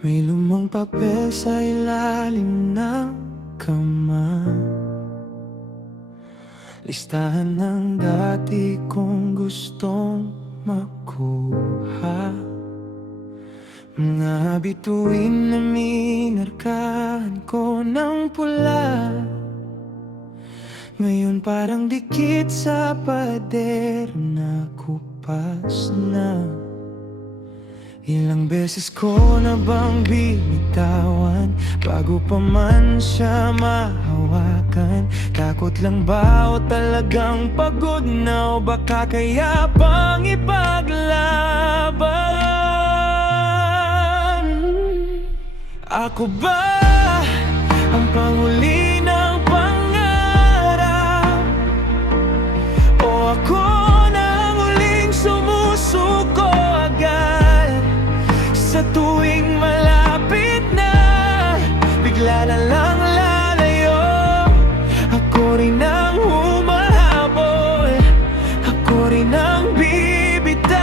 May lumang papel sa ilalim ng kama, listahan ng dati kong gustong makuha, mga bituin na minarkahan ko ng pula. Ngayon parang dikit sa pader na kupas na. Ilang beses ko na bang binitawan bago pa man siya mahawakan? Takot lang ba o talagang pagod na, o baka kaya pang ipaglaban? Ako ba ang panghuli ng pangarap, o ako na ang huling sumusuko agad? Sa tuwing malapit na, bigla na lang lalayo. Ako rin ang humahabol, ako rin ang bibitaw.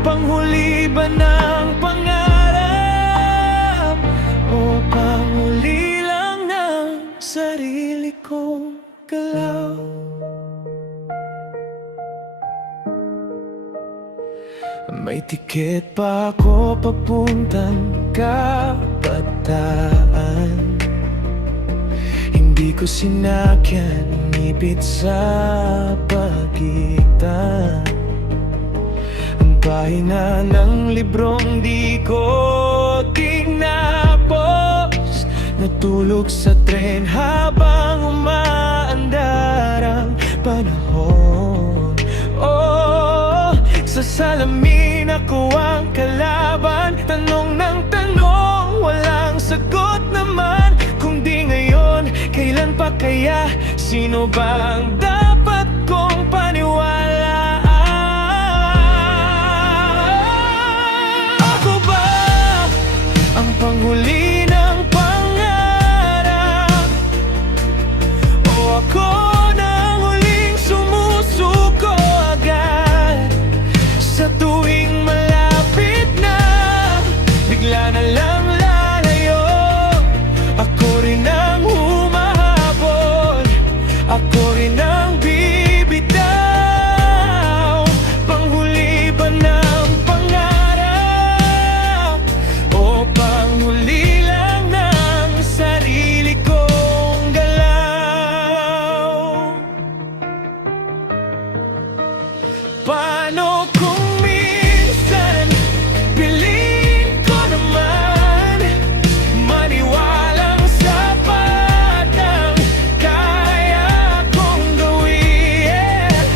Panghuli ba ng pangarap, o panghuli lang ng sarili kong galaw? May tiket pa ako papuntang kabataan. Hindi ko sinakyan, inipit sa pagitan. Ang pahina ng librong di ko tinapos, natulog sa tren habang umaandar ang panahon. Oh, sa salamin ako ang kalaban, tanong ng tanong, walang sagot naman. Kung di ngayon, kailan pa kaya? Sino bang dapat kong paniwalaan? Ako ba ang panghuli ng pangarap, o ako na ang huling sumusuko agad? Sa tuwing malapit na, bigla na lang lalayo. Ako rin ang humahabol, ako rin ang bibitaw. Panghuli ba ng pangarap, o panghuli lang ng sarili kong galaw? Paano kung minsan piling ko naman maniwalang sapat ang kaya kong gawin?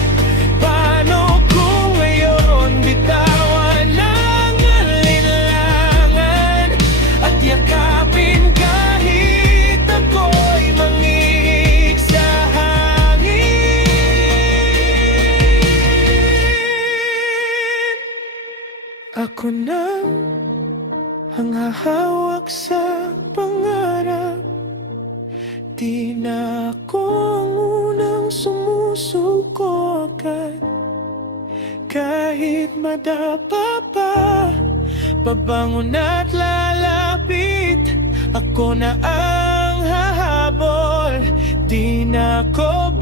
Paano kung ngayon bitawan ang alinlangan at yakapin kahit ako'y mangiig sa hangin? Ako na ang hahawak sa pangarap, di na ako ang unang sumusuko agad. Kahit madapa pa, babangon at lalapit, ako na ang hahabol, di na ako